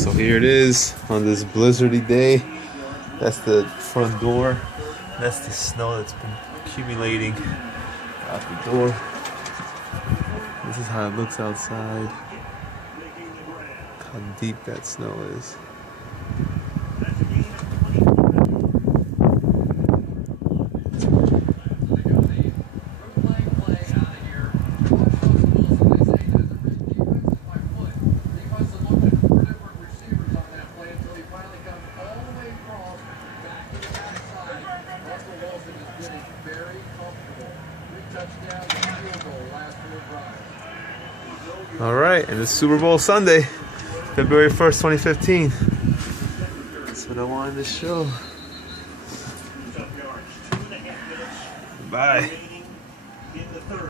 So here it is on this blizzardy day. That's the front door. That's the snow that's been accumulating out the door. This is how it looks outside. How deep that snow is. All right, and it's Super Bowl Sunday, February 1st, 2015. That's what I wanted to show. Bye.